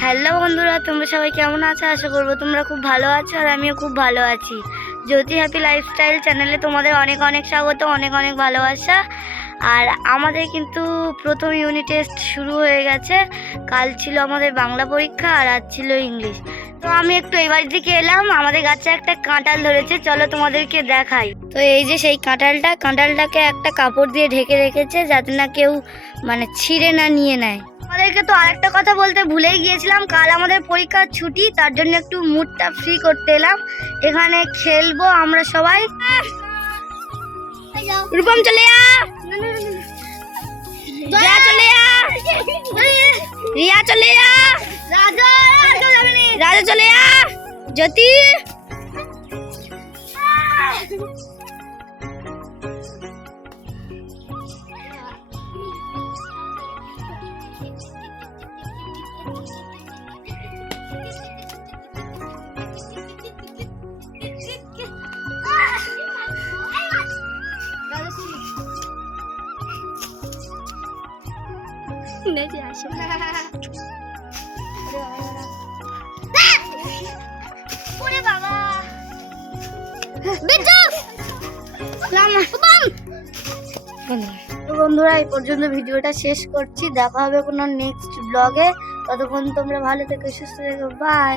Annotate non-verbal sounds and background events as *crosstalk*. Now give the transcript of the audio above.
Hello বন্ধুরা, তোমরা সবাই কেমন আছো? আশা করব তোমরা খুব ভালো আছো আর আমিও খুব ভালো আছি। জ্যোতি হ্যাপি লাইফস্টাইল চ্যানেলে তোমাদের অনেক অনেক স্বাগত, অনেক অনেক ভালোবাসা। আর আমাদের কিন্তু প্রথম ইউনিট টেস্ট শুরু হয়ে গেছে। কাল ছিল আমাদের বাংলা পরীক্ষা আর আজ ছিল ইংলিশ। তো আমি একটু এই থেকে এলাম, আমাদের গাছে একটা কাঁঠাল ধরেছে, চলো তোমাদেরকে দেখাই। তো এই যে সেই কাঁটালটা কাঁঠালটাকে একটা কাপড় দিয়ে ঢেকে রেখেছে যাতে না কেউ মানে ছিঁড়ে না নিয়ে নেয়। আমাদেরকে তো আরেকটা কথা বলতে ভুলেই গিয়েছিলাম কাল আমাদের পরীক্ষার ছুটি তার জন্য একটু মুডটা ফ্রি করতে এলাম। এখানে খেলব আমরা সবাই। রূপম চলে যা। চলে যা। রিয়া চলে যা। রাজা চলে যা। জ্যোতি। *laughs* ওরে বাবা বন্ধুরা এই পর্যন্ত ভিডিওটা শেষ করছি। দেখা হবে কোনো নেক্সট ব্লগে ততক্ষণ তোমরা ভালো থেকে সুস্থ থেকো। বাই